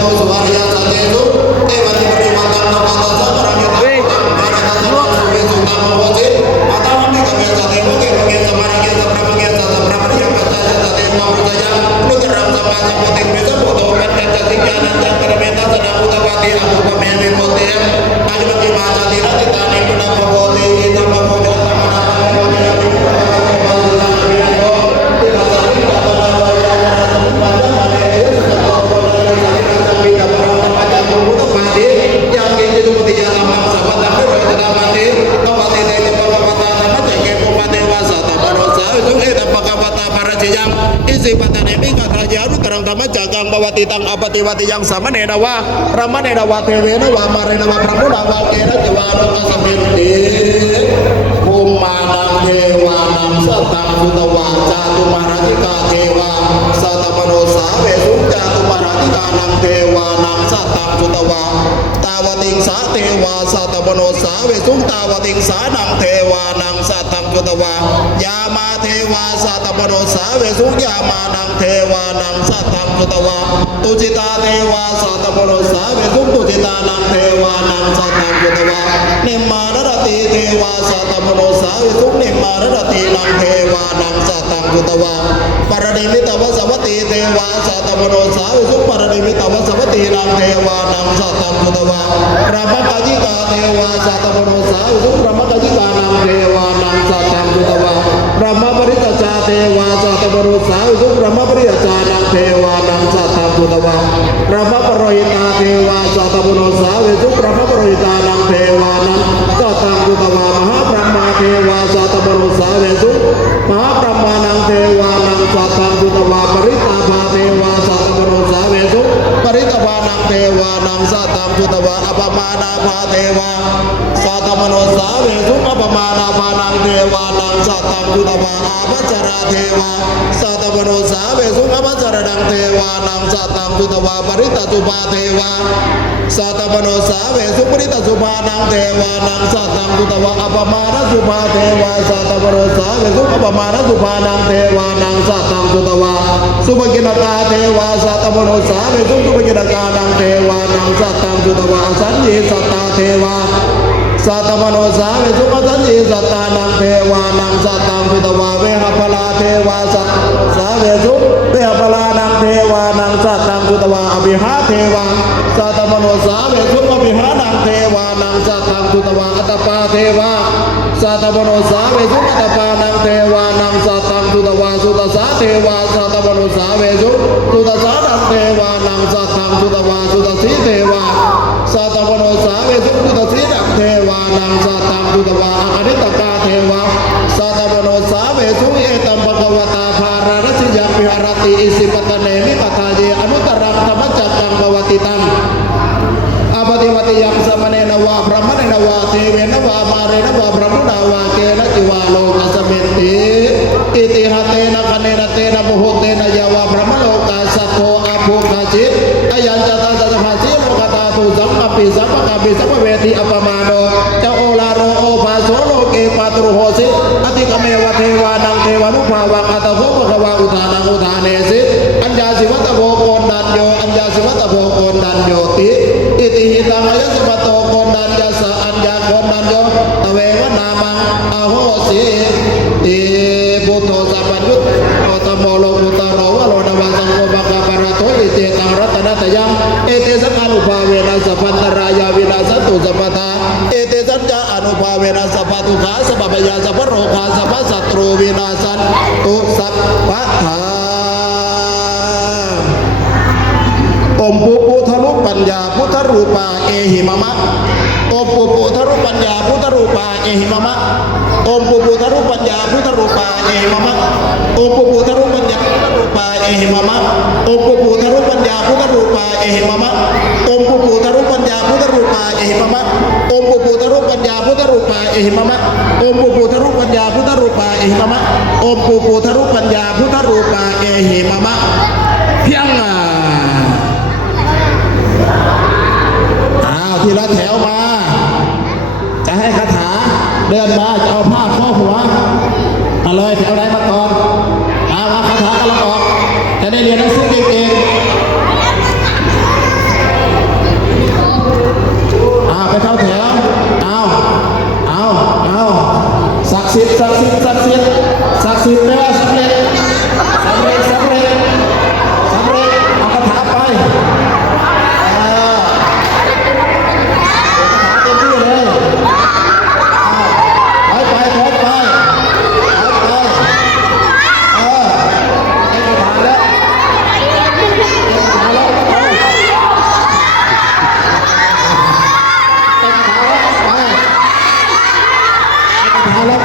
โตสุวาริยสันติสุเทวติปริวัตังธรรมะตัสสะปรังยตังภารตัสสะสุเวสุตังโมจิอัตตามิกัมยสัตติโมเกโมเกสมาริเกสัพพะเกสัพพะปริยังปัจจัยสัตติมาปุจจยังนุตรังสัมมาสัมพุทธิปิสมุตโตปัจจัยสัตติญาณังจักรเมตัสสะนะพุทธวาติอภุปเมวิโมติยังอาจติมาจัติรติตานิปุณะโพติธัมมะโพธิธัมมะนาโพธิอภิปุณะโพธิธัมมะโพธิติลาสังกัตตะนาโยยะนะสัมปันนะเนสุขโตโพธิสังกัตตะปิตะปะระปัจจังพุทธปาติยังกิจิตุปฏิยะธัมมังสัพพะตังโรจตามติตวะติเตติปะปะตาธัมมะจักเกปุปะเทวาสัตตะมโนสาสุเอตปะกะปะตาปะระจิยังอิสิปะตะเนมิกะทายานุตรังธัมมะจักกังบวติตังอปติวติยังสามเณรวะพระมเณรวะเทเวนวะมาเรนวะพระมุนาวะเกนะจิวานุกัสมินติภูมานังเทวานังสัตตังพุตวาจาตุมาราธิกาเทวาสัตตมโนสาเวสุจาตุมาราธิกานังเทวานังสัตตังพุตวาตาวติงสาเทวาสัตตมโนสาเวสุตาวติงสานังเทวานังสัตตังพุตวายามาเทวาสัตตมโนสาเวสุยามานังเทวานังสัตตังพุตวาตุจิตาเทวาสัตตมโนสาเวสุตุจิตานังเทวานังสัตตังพุตวานิมมารติเทวาสัตตมโนสาเวสุนิมมารตินังเทวานังสัตตังพุตวาปรณิมิตวสวัตติเทวาสัตตมโนสาเวสุปรณิมิตวสวัตตินังเทวานังสัตตังพุตวารัมมกจิกาเทวาสัตตมโนสาเวสุรัมมกจิกานังเทวานังสัตตังพุตวารัมมปริตจาเทวาสัตตมโนสาเวสุรัมมปริตจานังเทวานังสัตตังพุตวารัมมปโรหิตาเทวาสัตตมโนสาเวสุรัมมปโรหิตานังเทวานังสัตตังพุตวามหาพรหมาเทวาสัตตมโนสาเวสุมหาพรหมานังเทวานังสัตตังพุตวาปริตาภาเทวาสัตตมโนสาเวสุปริตาภานังเทวานังสัตตังพุตวาอปมานาภาเทวาสัตตมโนสาเวสุอปมานาภานังเทวานังสัตตังพุตวาอาภัจจราเทวาสัตตมโนสาเวสุอภัจจรนังเทวานังสัตตังพุตวาปริตาสุภาเทวาสัตตมโนสาเวสุปริตาสุภานังเทวานังสัตตังพุตวาอปมาณสุภาเทวาสัตตมโนสาเวสุอปมาณสุภานังเทวานังสัตตังพุตวาสุภกินกาเทวาสัตตมโนสาเวสุสุภกินกานังเทวานังสัตตังพุตวาสัญญีสัตตาเทวาสัตตมโนสาเวสุปสัญญีสัตตานังเทวานังสัตตังพุตวาเวหพลาเทวาสัตสาเวสุเวหพลานังเทวานังสัตตังพุตวาอภิหาเทวาสัตตมโนสาเวสุอภิหานังเทวานังสัตตังพุตวาอัตตปาเทวาสัตตมโนสาเวสุอัตตปานังเทวานังสัตตังพุตวาสุตสาเทวาสัตตมโนสาเวสุสุตสานังเทวานังสัตตังพุตวาสุตสีเทวาสัตตมโนสาเวสุสุตสีนังเทวานังสัตตังพุตวาอนิตกาเทวาสัตตมโนสาเวสุเอตัมภควตาภารรสิยังวิหารติอิสิปตเนมิปทาเยอนุตรังธรรมจักกังบวติตังอปฏิวัติยังสมเณรวะพระมเณรวะเทเวนวะมาเรนวะพระมุนาวะเกนะจิวาโลกัสมินติอิติหะเตนะคะเนนะเตนะโมโหเตนะยาวะพระมโลกาสัทโธอาภูคาจิอายัญจตาสัพพะสีโลกตาตุสัมปปิสัมปะกาปิสัมปเวทีอัปปมาโนเจ้าโอลาโรโอภาโสโลเกปัตรุโหสิอติกเมวะเทวานังเทวานุภาวังอัตโภภควาอุทานังอุทาเนสิอัญญาสิวัตโภโกนดันโยอัญญาสิวัตโภโกนดันโยติอิติหิตังอายสิวัตโตโกนดันยาสะอัญญาโกนดันโยตเววนามังอโหสิติพุทโธสัพพัญญุตตโมโลมุตโรวะโลนวะสังโฆปะกะปะระโตอิเตตังรัตนะตยังเอเตสังอนุภาเวนะสัพพันตรายาวินาสตุสัพพทาเอเตสัญญาอนุภาเวนะสัพพทุขาสัพพพยาสัพพโรคาสัพพสัตรูวินาสันตุสัพพทาอมปุปุทะลุปัญญาพุทธรูปาเอหิมะมะอมปุปุทะลุปัญญาพุทธรูปาเอหิมะมะอมปุปุทะลุปัญญาพุทธรูปาเอหิมะมะอมปุปุทะลุปัญญาพุทธรูปาเอหิมะมะอมปุปุทะลุปัญญาพุทธรูปาเอหิมะมะอมปุปุทะลุปัญญาพุทธรูปาเอหิมะมะอมปุปุทะลุปัญญาพุทธรูปาเอหิมะมะอมปุปุทะลุปัญญาพุทธรูปาเอหิมะมะอมปุปุทะลุปัญญาพุทธรูปาเอหิมะมะเพียงทีละแถวมาจะให้คาถาเดินมาจะเอาผ้าครอบหัวมาเลยแถวไหนมาก่อนมาคาถากำลังออกจะได้เรียนหนังสือเก่งๆ สิทธิ์ศักดิ์สิทธิ์ศักดิ์สิทธิ์ศักดิ์สิทธิ์แปลว่าสำเร็จสำเร็จสำเร็จสำเร็จเอาคาถาไปเต็มที่เลยถอยไปถอยไปถอยไปให้คาถาแล้วให้คาถาแล้วไปให้คาถาแล้วไปให้คาถาแล้ว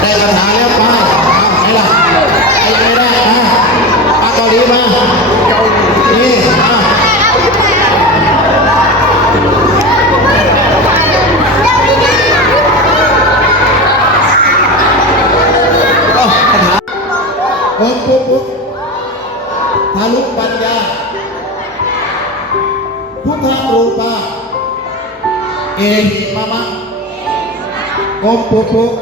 ได้คาถาแล้วไปเอาไหนล่ะไอ้ยังไม่ได้มาเกาหลีมานี่ก็คาถาปุ๊บปุ๊บปุ๊บทาลุปัญญาพุทธรูปาเอหิมามะกมปุ๊บปุ๊บ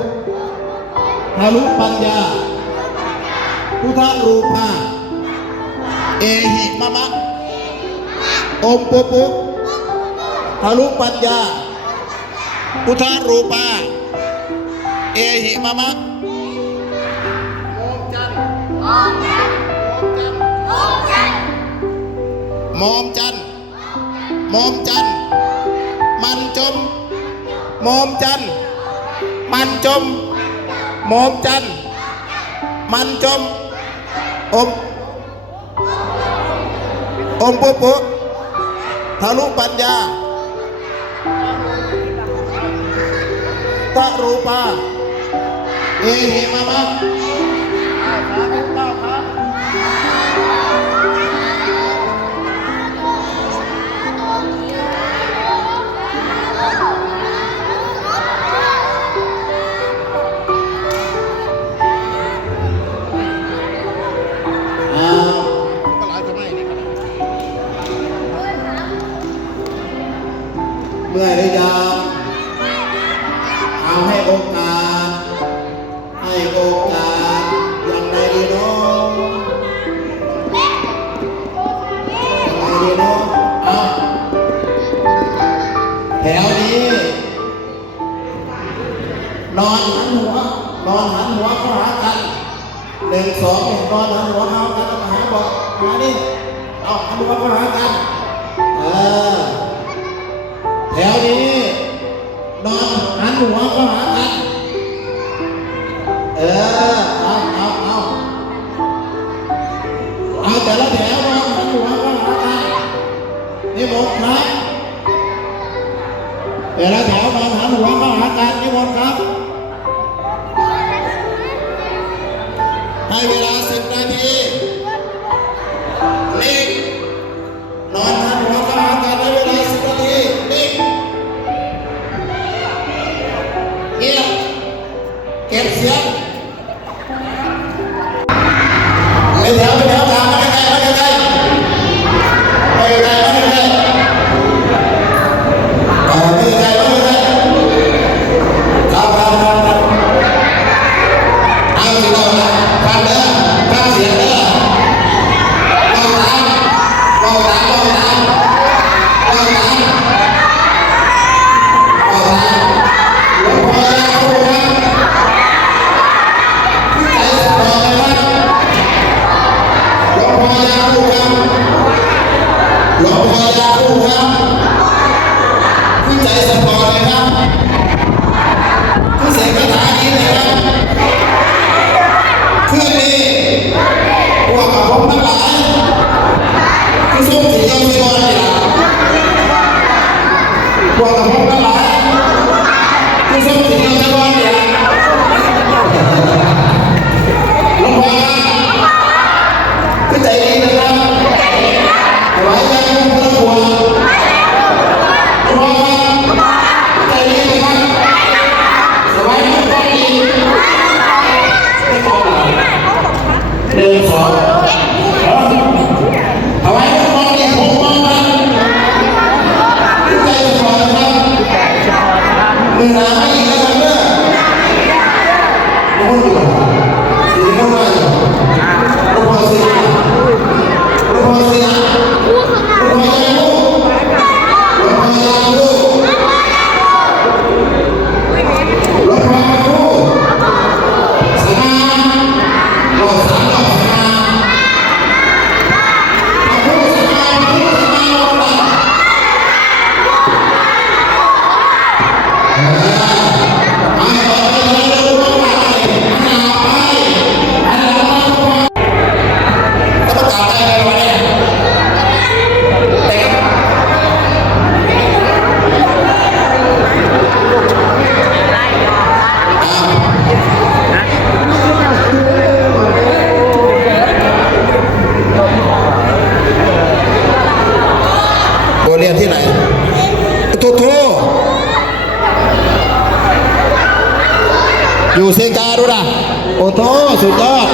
ทารุปัญญาพุทธรูปาเอหิมะมะอมปุปุทารุปัญญาพุทธรูปาเอหิมะมะโอมจันมอมจันมอมจันมันจมมอมจันมันจมมอมจันมันจมอมปุปุทารุปัญญาตะรูปาเอหิมะมะเมื่อหรือยังเอาให้โอกาสให้โอกาสอย่างไรดีเนาะอย่างไรดีเนาะเอาแถวนี้นอนหันหัวเข้าหากัน1 2นอนหันหัวเข้ากันมาหาบอกมาดิเอาหันหัวเข้าหากันแถวนี้นอนหันหัวเข้าหากันเอาแต่ละแถวนอนหันหัวเข้าหากันนิมนต์ครับแต่ละแถวนอนหันหัวเข้าหากันนิมนต์ครับให้เวลา10 นาทีนิ่งนอนหันหัวเข้าหากันให้เวลา10 นาทีนิ่งเงียบเก็บเสียงไปแถวตามมาใกล้ๆไปใกล้ๆครับเอาสิเราฟังเด้อฟังเสียงเด้อมองตามหลวงพ่อยาคู่ครับผู้ใจสปอร์ตเลยครับผู้เสกคาถานี้เลยครับเครื่องนี้พวกกับผมทั้งหลายผู้ทรงสีเจ้าสีบอลนี่ล่ะพวกกับผมทั้งหลายผู้ทรงสีเจ้าสีบอลนี่ล่ะหลวงพ่อผู้ใจดีนะครับถวายยาคู่พระควรใจดีนะครับสบายมากใจดี1 2เอาไว้ทุกคนอย่าผมมองกันใจสปอร์ตนะครับมือหนาไม่อีกนะครับเด้อทุกคนอยู่สีม่วงมาอยู่ทุกคนสีทุกคนสีทุกคนใจลูกทุกคนใจ โอ้โหสุดยอด